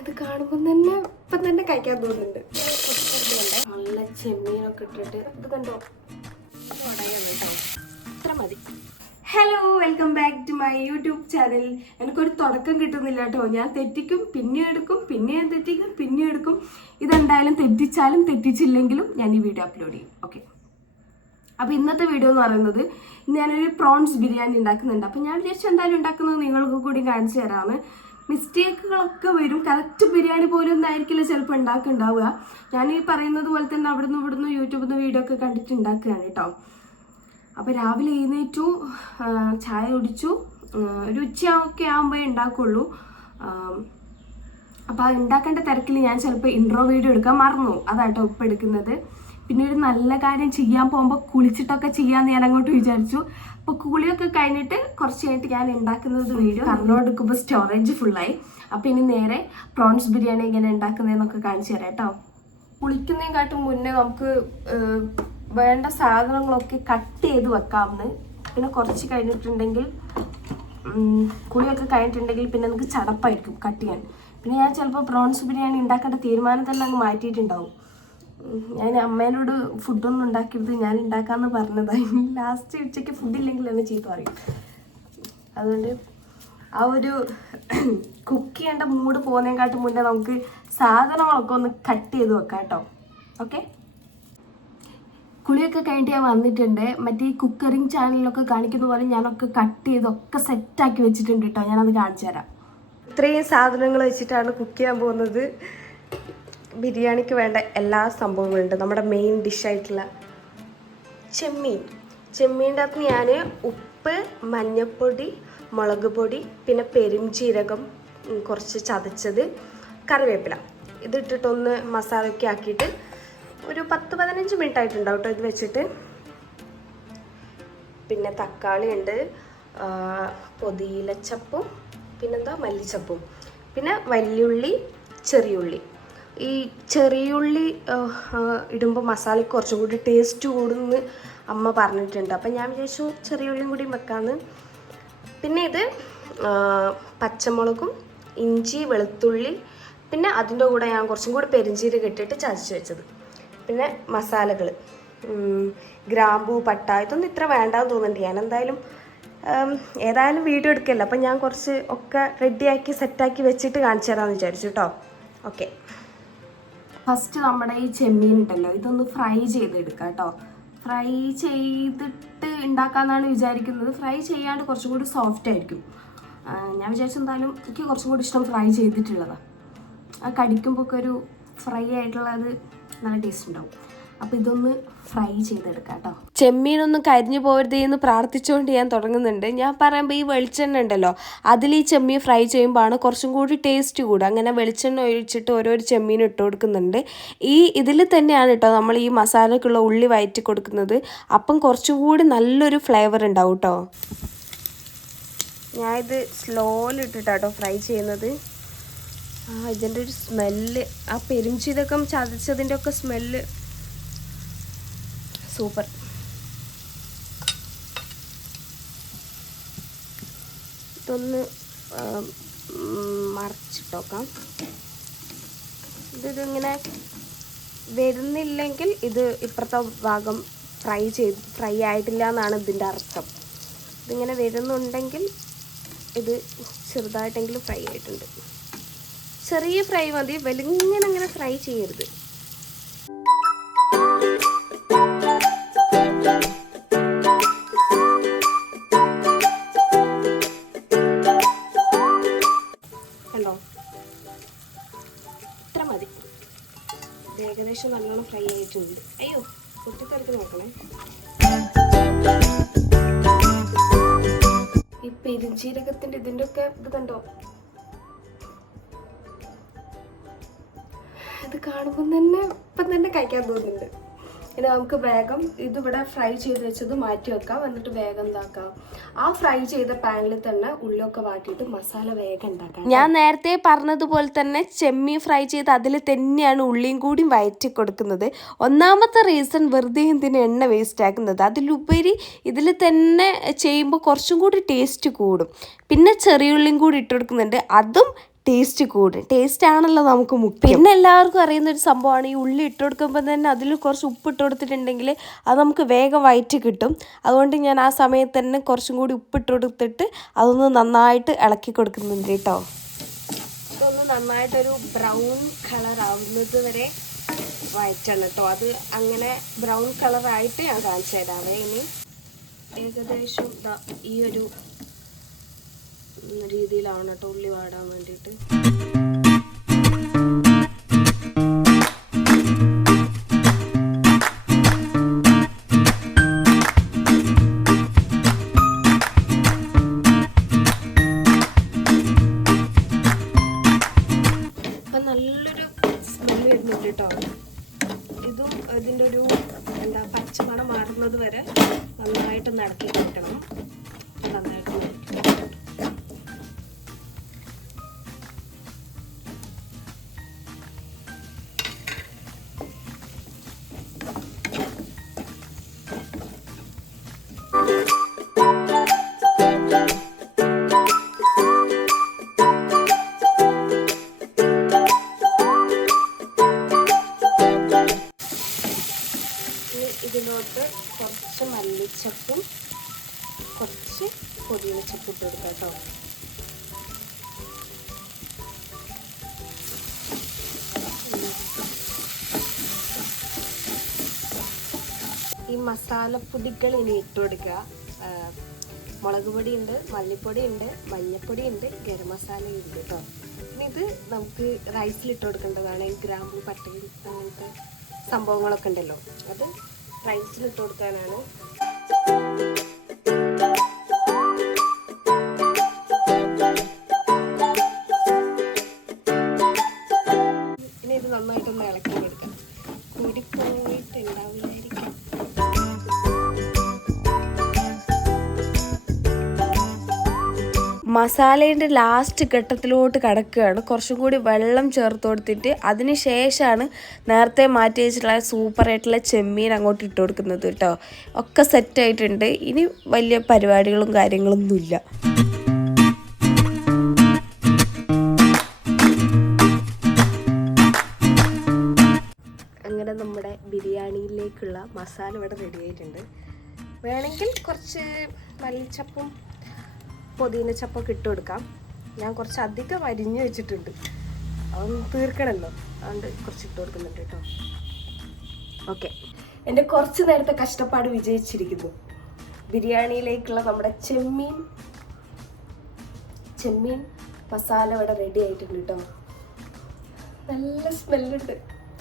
ഇത് കാണുമ്പോൾ തന്നെ ഇപ്പം തന്നെ കഴിക്കാൻ തോന്നുന്നുണ്ട്. നല്ല ചെമ്മീനൊക്കെ ഇട്ടിട്ട് ഇത് കണ്ടോ, ഇത്ര മതി. Hello, welcome back to my YouTube channel. എനിക്കൊരു തുടക്കം കിട്ടുന്നില്ല കേട്ടോ. ഞാൻ തെറ്റിക്കും, പിന്നെ എടുക്കും, പിന്നെ ഞാൻ തെറ്റിക്കും, പിന്നെ എടുക്കും. ഇതെന്തായാലും തെറ്റിച്ചാലും തെറ്റിച്ചില്ലെങ്കിലും ഞാൻ ഈ വീഡിയോ അപ്ലോഡ് ചെയ്യും. ഓക്കെ, അപ്പോൾ ഇന്നത്തെ വീഡിയോ എന്ന് പറയുന്നത് ഞാനൊരു പ്രോൺസ് ബിരിയാണി ഉണ്ടാക്കുന്നുണ്ട്. അപ്പോൾ ഞാൻ വിചാരിച്ചു എന്തായാലും ഉണ്ടാക്കുന്നത് നിങ്ങൾക്ക് കൂടി കാണിച്ചു തരാമെന്ന്. മിസ്റ്റേക്കുകളൊക്കെ വരും, കറക്റ്റ് ബിരിയാണി പോലും ഒന്നും ആയിരിക്കില്ല ചിലപ്പോൾ ഉണ്ടാക്കുന്നുണ്ടാവുക. ഞാൻ ഈ പറയുന്നത് പോലെ തന്നെ അവിടുന്ന് ഇവിടുന്ന് യൂട്യൂബിൽ നിന്ന് വീഡിയോ ഒക്കെ കണ്ടിട്ട് ഉണ്ടാക്കുകയാണ് കേട്ടോ. അപ്പോൾ രാവിലെ എഴുന്നേറ്റു, ചായ കുടിച്ചു, ഒരു ഉച്ചയൊക്കെ ആകുമ്പോഴേ ഉണ്ടാക്കുള്ളൂ. അപ്പോൾ അത് ഉണ്ടാക്കേണ്ട തിരക്കിൽ ഞാൻ ചിലപ്പോൾ ഇൻട്രോ വീഡിയോ എടുക്കാൻ മറന്നു, അതാട്ടോ ഇപ്പോൾ എടുക്കുന്നത്. പിന്നെ ഒരു നല്ല കാര്യം ചെയ്യാൻ പോകുമ്പോൾ കുളിച്ചിട്ടൊക്കെ ചെയ്യാമെന്ന് ഞാൻ അങ്ങോട്ട് വിചാരിച്ചു. അപ്പോൾ കുളിയൊക്കെ കഴിഞ്ഞിട്ട് കുറച്ച് കഴിഞ്ഞിട്ട് ഞാൻ ഉണ്ടാക്കുന്നത് വീഡിയോ കറണ്ടോടുക്കുമ്പോൾ സ്റ്റോറേജ് ഫുള്ളായി. അപ്പോൾ ഇനി നേരെ പ്രോൺസ് ബിരിയാണി എങ്ങനെ ഉണ്ടാക്കുന്നതെന്നൊക്കെ കാണിച്ചു തരാം കേട്ടോ. കുളിക്കുന്നതിനെക്കാട്ടും മുന്നേ നമുക്ക് വേണ്ട സാധനങ്ങളൊക്കെ കട്ട് ചെയ്ത് വെക്കാമെന്ന്. പിന്നെ കുറച്ച് കഴിഞ്ഞിട്ടുണ്ടെങ്കിൽ കുളിയൊക്കെ കഴിഞ്ഞിട്ടുണ്ടെങ്കിൽ പിന്നെ നമുക്ക് ചടപ്പായിരിക്കും കട്ട് ചെയ്യാൻ. പിന്നെ ഞാൻ ചിലപ്പോൾ പ്രോൺസ് ബിരിയാണി ഉണ്ടാക്കേണ്ട തീരുമാനം തന്നെ അങ്ങ് മാറ്റിയിട്ടുണ്ടാവും. ഞാൻ അമ്മേനോട് ഫുഡൊന്നും ഉണ്ടാക്കിയത് ഞാൻ ഉണ്ടാക്കാമെന്ന് പറഞ്ഞതാണ്. ലാസ്റ്റ് ഉച്ചയ്ക്ക് ഫുഡില്ലെങ്കിൽ എന്നെ ചീത്ത പറയും. അതുകൊണ്ട് ആ ഒരു കുക്ക് ചെയ്യേണ്ട മൂഡ് പോകുന്നതിനെക്കാട്ടും മുന്നേ നമുക്ക് സാധനങ്ങളൊക്കെ ഒന്ന് കട്ട് ചെയ്ത് വെക്കാം കേട്ടോ. ഓക്കെ, കുളിയൊക്കെ കഴിഞ്ഞിട്ട് ഞാൻ വന്നിട്ടുണ്ട്. മറ്റേ ഈ കുക്കറിങ് ചാനലിലൊക്കെ കാണിക്കുന്ന പോലെ ഞാനൊക്കെ കട്ട് ചെയ്തൊക്കെ സെറ്റാക്കി വെച്ചിട്ടുണ്ട് കേട്ടോ. ഞാനത് കാണിച്ചു തരാം. ഇത്രയും സാധനങ്ങൾ വെച്ചിട്ടാണ് കുക്ക് ചെയ്യാൻ പോകുന്നത്. ബിരിയാണിക്ക് വേണ്ട എല്ലാ സംഭവങ്ങളുണ്ട്. നമ്മുടെ മെയിൻ ഡിഷായിട്ടുള്ള ചെമ്മീൻ്റെ അകത്ത് ഞാൻ ഉപ്പ്, മഞ്ഞൾപ്പൊടി, മുളക് പൊടി, പിന്നെ പെരുംജീരകം കുറച്ച് ചതച്ചത്, കറിവേപ്പില ഇതിട്ടിട്ടൊന്ന് മസാലയൊക്കെ ആക്കിയിട്ട് ഒരു 10-15 മിനിറ്റ് ആയിട്ടുണ്ടാവും കേട്ടോ ഇത് വെച്ചിട്ട്. പിന്നെ തക്കാളി ഉണ്ട്, പൊതിയിലച്ചപ്പും പിന്നെന്താ മല്ലിച്ചപ്പും, പിന്നെ വലിയുള്ളി, ചെറിയുള്ളി. ഈ ചെറിയുള്ളി ഇടുമ്പോൾ മസാലയ്ക്ക് കുറച്ചും കൂടി ടേസ്റ്റ് കൂടുമെന്ന് അമ്മ പറഞ്ഞിട്ടുണ്ട്. അപ്പം ഞാൻ വിചാരിച്ചു ചെറിയുള്ളിയും കൂടി വെക്കാമെന്ന്. പിന്നെ ഇത് പച്ചമുളകും, ഇഞ്ചി, വെളുത്തുള്ളി, പിന്നെ അതിൻ്റെ കൂടെ ഞാൻ കുറച്ചും കൂടി പെരുംജീരകം ഇട്ടിട്ട് ചതച്ച് വെച്ചത്. പിന്നെ മസാലകൾ ഗ്രാമ്പൂ, പട്ട, ഇതൊന്നും ഇത്ര വേണ്ടാന്ന് തോന്നുന്നുണ്ട്. ഞാൻ എന്തായാലും ഏതായാലും വീഡിയോ എടുക്കല്ല, അപ്പം ഞാൻ കുറച്ച് ഒക്കെ റെഡിയാക്കി സെറ്റാക്കി വെച്ചിട്ട് കാണിച്ചു തരാമെന്ന് വിചാരിച്ചു കേട്ടോ. ഓക്കെ, ഫസ്റ്റ് നമ്മുടെ ഈ ചെമ്മീൻ ഉണ്ടല്ലോ, ഇതൊന്ന് ഫ്രൈ ചെയ്തെടുക്കാം കേട്ടോ. ഫ്രൈ ചെയ്തിട്ട് ഉണ്ടാക്കാമെന്നാണ് വിചാരിക്കുന്നത്. ഫ്രൈ ചെയ്യാണ്ട് കുറച്ചും കൂടി സോഫ്റ്റ് ആയിരിക്കും. ഞാൻ വിചാരിച്ചു എന്തായാലും എനിക്ക് കുറച്ചും കൂടി ഇഷ്ടം ഫ്രൈ ചെയ്തിട്ടുള്ളതാണ്. ആ കടിക്കുമ്പോൾ ഒക്കെ ഒരു ഫ്രൈ ആയിട്ടുള്ളത് നല്ല ടേസ്റ്റ് ഉണ്ടാവും. അപ്പോൾ ഇതൊന്ന് ഫ്രൈ ചെയ്തെടുക്കാം കേട്ടോ. ചെമ്മീനൊന്നും കരിഞ്ഞു പോകരുതേ എന്ന് പ്രാർത്ഥിച്ചുകൊണ്ട് ഞാൻ തുടങ്ങുന്നുണ്ട്. ഞാൻ പറയുമ്പോൾ ഈ വെളിച്ചെണ്ണ ഉണ്ടല്ലോ, അതിൽ ഈ ചെമ്മീൻ ഫ്രൈ ചെയ്യുമ്പോഴാണ് കുറച്ചും കൂടി ടേസ്റ്റ് കൂടുക. അങ്ങനെ വെളിച്ചെണ്ണ ഒഴിച്ചിട്ട് ഓരോരോ ചെമ്മീൻ ഇട്ട് കൊടുക്കുന്നുണ്ട്. ഇതിൽ തന്നെയാണ് കേട്ടോ നമ്മൾ ഈ മസാലക്കുള്ള ഉള്ളി വഴറ്റി കൊടുക്കുന്നത്. അപ്പം കുറച്ചും കൂടി നല്ലൊരു ഫ്ലേവർ ഉണ്ടാവും കേട്ടോ. ഞാനിത് സ്ലോയിലിട്ടിട്ടാട്ടോ ഫ്രൈ ചെയ്യുന്നത്. ഇതിൻ്റെ ഒരു സ്മെല്ല്, ആ പെരുംജീരകം ചതച്ചതിൻ്റെ ഒക്കെ സ്മെല്ല് സൂപ്പർ. ഇതൊന്ന് മറിച്ചിട്ടോക്കാം. ഇതിങ്ങനെ വരുന്നില്ലെങ്കിൽ ഇത് ഇപ്പുറത്തെ ഭാഗം ഫ്രൈ ആയിട്ടില്ല എന്നാണ് ഇതിൻ്റെ അർത്ഥം. ഇതിങ്ങനെ വരുന്നുണ്ടെങ്കിൽ ഇത് ചെറുതായിട്ടെങ്കിലും ഫ്രൈ ആയിട്ടുണ്ട്. ചെറിയ ഫ്രൈ മതി, വെലിങ്ങനെ ഫ്രൈ ചെയ്യരുത്. കണ്ടോ, ഇത്ര മതി. ഏകദേശം നല്ലോണം ഫ്രൈ ആയിട്ടുണ്ട്. അയ്യോ, കുട്ടിക്കാർക്ക് നോക്കണേ. ഈ പെരുംജീരകത്തിൻ്റെ ഇതിൻ്റെ ഒക്കെ ഇത് കണ്ടോ, ഇത് കാണുമ്പോൾ തന്നെ ഇപ്പം തന്നെ കഴിക്കാൻ തോന്നുന്നുണ്ട്. ഇനി നമുക്ക് വേഗം ഇതിവിടെ ഫ്രൈ ചെയ്ത് വെച്ചത് മാറ്റി വെക്കാം. എന്നിട്ട് വേഗം എന്താക്കാം, ആ ഫ്രൈ ചെയ്ത പാനിൽ തന്നെ ഉള്ളിയൊക്കെ വാട്ടിയിട്ട് മസാല വേഗം ഉണ്ടാക്കാം. ഞാൻ നേരത്തെ പറഞ്ഞതുപോലെ തന്നെ ചെമ്മീൻ ഫ്രൈ ചെയ്ത് അതിൽ തന്നെയാണ് ഉള്ളിയും കൂടി വയറ്റി കൊടുക്കുന്നത്. ഒന്നാമത്തെ റീസൺ വെറുതെ എന്തിന് എണ്ണ വേസ്റ്റ് ആക്കുന്നത്. അതിലുപരി ഇതിൽ തന്നെ ചെയ്യുമ്പോൾ കുറച്ചും കൂടി ടേസ്റ്റ് കൂടും. പിന്നെ ചെറിയുള്ളിയും കൂടി ഇട്ട് കൊടുക്കുന്നുണ്ട്. അതും ടേസ്റ്റ് കൂടും. ടേസ്റ്റ് ആണല്ലോ നമുക്ക് മുഖ്യം. പിന്നെ എല്ലാവർക്കും അറിയുന്നൊരു സംഭവമാണ് ഈ ഉള്ളി ഇട്ട് കൊടുക്കുമ്പോൾ തന്നെ അതിൽ കുറച്ച് ഉപ്പ് ഇട്ട് കൊടുത്തിട്ടുണ്ടെങ്കിൽ അത് നമുക്ക് വേഗം വയറ്റി കിട്ടും. അതുകൊണ്ട് ഞാൻ ആ സമയത്ത് തന്നെ കുറച്ചും കൂടി ഉപ്പിട്ട് കൊടുത്തിട്ട് അതൊന്ന് നന്നായിട്ട് ഇളക്കി കൊടുക്കുന്നുണ്ട് കേട്ടോ. ഇതൊന്ന് നന്നായിട്ടൊരു ബ്രൗൺ കളർ ആവുന്നത് വരെ വയറ്റണം കേട്ടോ. അത് അങ്ങനെ ബ്രൗൺ കളറായിട്ട് ഞാൻ കാണിച്ചു തരാവേ. ഇനി ഏകദേശം ഈ ഒരു രീതിയിലാണ് കേട്ടോ ഉള്ളി വാടാൻ വേണ്ടിയിട്ട്. അപ്പം നല്ലൊരു സ്മെല്ല് വരുന്നുണ്ട് കേട്ടോ. ഇതും ഇതിൻ്റെ ഒരു പച്ചമണം മാറുന്നത് വരെ നന്നായിട്ടൊന്ന് ഇളക്കി കൊടുക്കണം. നന്നായിട്ട് ഇതിലോട്ട് കുറച്ച് മല്ലിച്ചപ്പും കുറച്ച് പുതിനച്ചപ്പും ഇട്ട് കൊടുക്കാം കേട്ടോ. ഈ മസാലപ്പൊടികൾ ഇനി ഇട്ട് കൊടുക്കുക. മുളക് പൊടി ഉണ്ട്, മല്ലിപ്പൊടി ഉണ്ട്, മഞ്ഞൾപ്പൊടി ഉണ്ട്, ഗരം മസാല ഉണ്ട് കേട്ടോ. ഇനി ഇത് നമുക്ക് റൈസിലിട്ട് കൊടുക്കേണ്ടതാണ്. ഈ ഗ്രാമ്പൂ, പട്ടയും അങ്ങനത്തെ സംഭവങ്ങളൊക്കെ ഉണ്ടല്ലോ, അത് റൈസിലിട്ട് കൊടുക്കാനാണ്. ഇനി ഇത് നന്നായിട്ടൊന്ന് ഇളക്കി കൊടുക്കാം. കൂടിപ്പോയിട്ടുണ്ടാവില്ലായിരിക്കും. മസാലേൻ്റെ ലാസ്റ്റ് ഘട്ടത്തിലോട്ട് കിടക്കുകയാണ്. കുറച്ചും കൂടി വെള്ളം ചേർത്ത് കൊടുത്തിട്ട് അതിന് ശേഷമാണ് നേരത്തെ മാറ്റി വെച്ചിട്ടുള്ള സൂപ്പറായിട്ടുള്ള ചെമ്മീൻ അങ്ങോട്ട് ഇട്ട് കൊടുക്കുന്നത് കേട്ടോ. ഒക്കെ സെറ്റായിട്ടുണ്ട്. ഇനി വലിയ പരിപാടികളും കാര്യങ്ങളൊന്നുമില്ല. അങ്ങനെ നമ്മുടെ ബിരിയാണിയിലേക്കുള്ള മസാല ഇവിടെ റെഡി ആയിട്ടുണ്ട്. വേണമെങ്കിൽ കുറച്ച് മല്ലിച്ചപ്പും പുതിന ചപ്പൊക്കെ ഇട്ട് കൊടുക്കാം. ഞാൻ കുറച്ച് അധികം അരിഞ്ഞ് വെച്ചിട്ടുണ്ട്, അതൊന്ന് തീർക്കണമല്ലോ, അതുകൊണ്ട് കുറച്ച് ഇട്ട് കൊടുക്കുന്നുണ്ട് കേട്ടോ. ഓക്കെ, എൻ്റെ കുറച്ച് നേരത്തെ കഷ്ടപ്പാട് വിജയിച്ചിരിക്കുന്നു. ബിരിയാണിയിലേക്കുള്ള നമ്മുടെ ചെമ്മീൻ മസാല ഇവിടെ റെഡി ആയിട്ടുണ്ട് കേട്ടോ. നല്ല സ്മെല്ലുണ്ട്.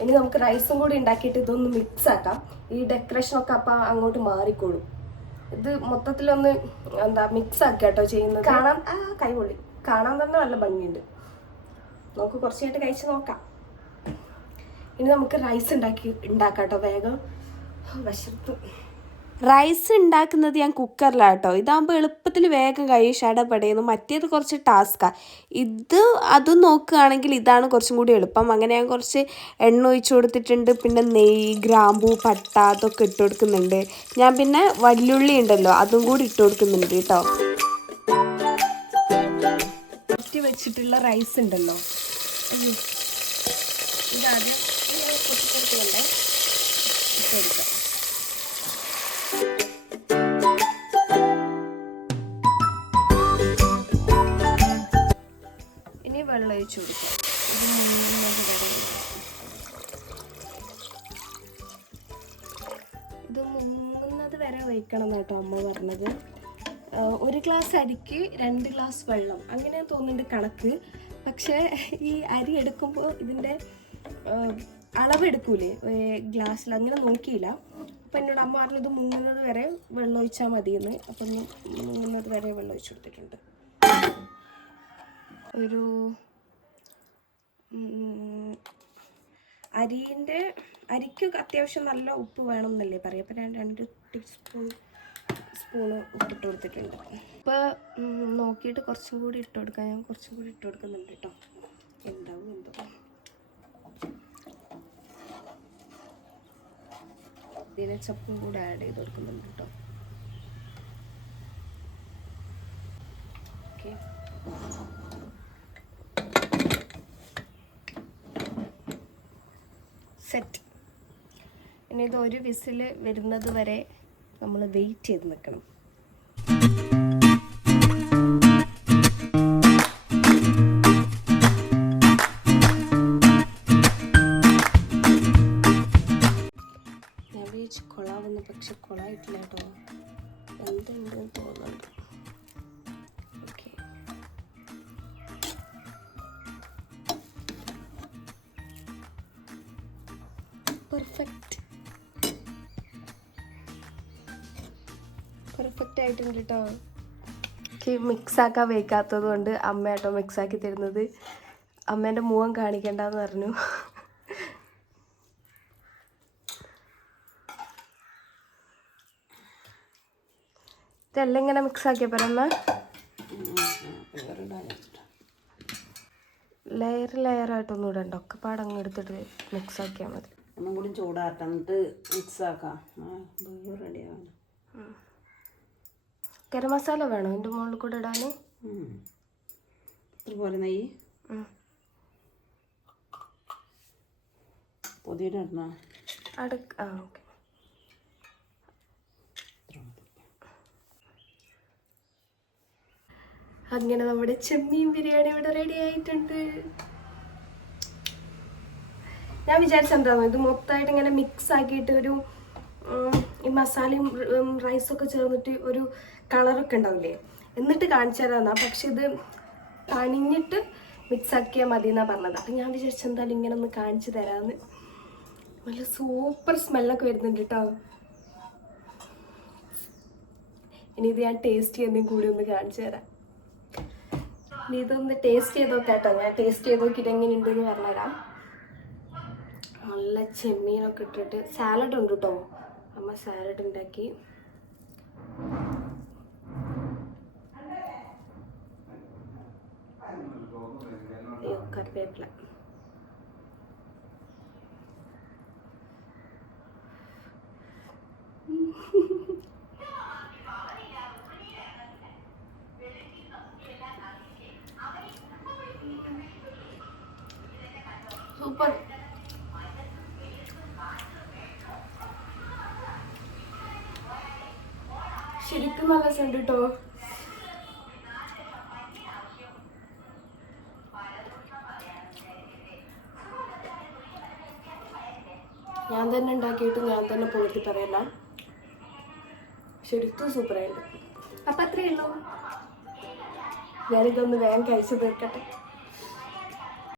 ഇനി നമുക്ക് റൈസും കൂടി ഉണ്ടാക്കിയിട്ട് ഇതൊന്ന് മിക്സ് ആക്കാം. ഈ ഡെക്കറേഷനൊക്കെ അപ്പം അങ്ങോട്ട് മാറിക്കോളും. ഇത് മൊത്തത്തിലൊന്ന് മിക്സ് ആക്കുക കേട്ടോ ചെയ്യുന്നത്. കാണാൻ കൈപൊള്ളി, കാണാൻ തന്നെ നല്ല ഭംഗിയുണ്ട്. നമുക്ക് കുറച്ചായിട്ട് കഴിച്ച് നോക്കാം. ഇനി നമുക്ക് റൈസ് ഉണ്ടാക്കാം കേട്ടോ. വേഗം വിശപ്പ്. റൈസ് ഉണ്ടാക്കുന്നത് ഞാൻ കുക്കറിലാണ് കേട്ടോ. ഇതാകുമ്പോൾ എളുപ്പത്തിൽ വേഗം കഴിയും, ഷടപടയുന്നു. മറ്റേത് കുറച്ച് ടാസ്ക്കാണ്. അതും നോക്കുകയാണെങ്കിൽ ഇതാണ് കുറച്ചും കൂടി എളുപ്പം. അങ്ങനെ ഞാൻ കുറച്ച് എണ്ണ ഒഴിച്ച് കൊടുത്തിട്ടുണ്ട്. പിന്നെ നെയ്യ്, ഗ്രാമ്പൂ, പട്ട അതൊക്കെ ഇട്ട് കൊടുക്കുന്നുണ്ട്. ഞാൻ പിന്നെ വല്യുള്ളി ഉണ്ടല്ലോ അതും കൂടി ഇട്ട് കൊടുക്കുന്നുണ്ട് കേട്ടോ. ഊറ്റി വെച്ചിട്ടുള്ള റൈസ് ഉണ്ടല്ലോ, ഇതാദ്യം പൊട്ടിച്ചെടുക്കുന്നുണ്ട്. ഇട്ടെടുക്കാം. ഇനി വെള്ളം ഒഴിച്ചു കൊടുക്കാം. ഇത് മുങ്ങുന്നത് വരെ ഒഴിക്കണം കേട്ടോ അമ്മ പറഞ്ഞത്. 1 ഗ്ലാസ് അരിക്ക് 2 ഗ്ലാസ് വെള്ളം അങ്ങനെ തോന്നുന്നുണ്ട് കണക്ക്. പക്ഷേ ഈ അരി എടുക്കുമ്പോൾ ഇതിൻ്റെ അളവെടുക്കൂലേ ഗ്ലാസ്സിൽ, അങ്ങനെ നോക്കിയില്ല. അപ്പം എന്നോട് അമ്മ പറഞ്ഞത് മുങ്ങുന്നത് വരെ വെള്ളം ഒഴിച്ചാൽ മതിയെന്ന്. അപ്പം മുങ്ങുന്നത് വരെ വെള്ളം ഒഴിച്ചു കൊടുത്തിട്ടുണ്ട്. ഒരു അരിക്ക് അത്യാവശ്യം നല്ല ഉപ്പ് വേണം എന്നല്ലേ പറയാം. അപ്പം ഞാൻ 2 സ്പൂണ് ഉപ്പിട്ട് കൊടുത്തിട്ടുണ്ട്. ഇപ്പോൾ നോക്കിയിട്ട് കുറച്ചും കൂടി ഇട്ട് കൊടുക്കാം. ഞാൻ കുറച്ചും കൂടി ഇട്ട് കൊടുക്കുന്നുണ്ട് കേട്ടോ. എന്താവും എന്തോ. പുതിനച്ചപ്പും കൂടെ ആഡ് ചെയ്ത് കൊടുക്കുന്നുണ്ട് കേട്ടോ. Okay, set. ഇനി ഇത് ഒരു വിസിൽ വരുന്നത് വരെ നമ്മൾ വെയിറ്റ് ചെയ്ത് നിൽക്കണം. ഞാൻ വിചാരിച്ച് കൊളാവുന്നു, പക്ഷെ കൊളായിട്ടില്ല കേട്ടോ. എന്തുണ്ടെന്ന് തോന്നുന്നുണ്ട്. ഓക്കെ, പെർഫെക്റ്റ് ആയിട്ടുണ്ട് കേട്ടോ. എനിക്ക് മിക്സാക്കാൻ വയ്ക്കാത്തത് കൊണ്ട് അമ്മ കേട്ടോ മിക്സാക്കി തരുന്നത്. അമ്മേൻ്റെ മുഖം കാണിക്കണ്ടെന്ന് പറഞ്ഞു. ഇതെല്ലാം ഇങ്ങനെ മിക്സാക്കിയ പോരമ്മ? ലെയറായിട്ടൊന്നും ഇടണ്ട, ഒക്കെ പാടങ്ങ് എടുത്തിട്ട് മിക്സാക്കിയാൽ മതി. ഒന്നും കൂടി ചൂടാട്ടെ, എന്നിട്ട് മിക്സാക്കാം. റെഡിയാവാണ്. ഗരം മസാല വേണോ എൻ്റെ മുകളിൽ കൂടെ ഇടാൻ? ഇതുപോലെ നെയ്യ് പൊതിയുടെ ഇടണോ? ഓക്കെ. അങ്ങനെ നമ്മുടെ ചെമ്മീൻ ബിരിയാണി ഇവിടെ റെഡി ആയിട്ടുണ്ട്. ഞാൻ വിചാരിച്ചെന്താണോ, ഇത് മൊത്തമായിട്ട് ഇങ്ങനെ മിക്സ് ആക്കിയിട്ട് ഒരു ഈ മസാലയും റൈസൊക്കെ ചേർന്നിട്ട് ഒരു കളറൊക്കെ ഉണ്ടാവില്ലേ, എന്നിട്ട് കാണിച്ചു തരാമെന്നാ. പക്ഷെ ഇത് തണിഞ്ഞിട്ട് മിക്സ് ആക്കിയാൽ മതി എന്നാണ് പറഞ്ഞത്. അപ്പം ഞാൻ വിചാരിച്ചെന്തായാലും ഇങ്ങനെ ഒന്ന് കാണിച്ചു തരാമെന്ന്. നല്ല സൂപ്പർ സ്മെല്ലൊക്കെ വരുന്നുണ്ട് കേട്ടോ. ഇനി ഇത് ഞാൻ ടേസ്റ്റ് ചെയ്യുന്നതും കൂടി ഒന്ന് കാണിച്ചു തരാം. ഇനി ഇതൊന്ന് ടേസ്റ്റ് ചെയ്ത് നോക്കാം കേട്ടോ. ഞാൻ ടേസ്റ്റ് ചെയ്ത് നോക്കിയിട്ട് എങ്ങനെയുണ്ടെന്ന് പറഞ്ഞുതരാം. നല്ല ചെമ്മീനൊക്കെ ഇട്ടിട്ട് സാലഡ് ഉണ്ട് കേട്ടോ. അമ്മ സാലഡ് ഉണ്ടാക്കി. അയ്യോ, കറിവേപ്പില. സൂപ്പർ. ശരിക്കും നല്ല രസമുണ്ട് കേട്ടോ. ഞാൻ തന്നെ ഉണ്ടാക്കിയിട്ട് ഞാൻ തന്നെ പോയിട്ട് പറയല്ല, ശരിക്കും സൂപ്പറായിട്ട്. അപ്പം അത്രയേ ഉള്ളൂ. ഞാനിതൊന്ന് വേഗം കഴിച്ചു തീർക്കട്ടെ.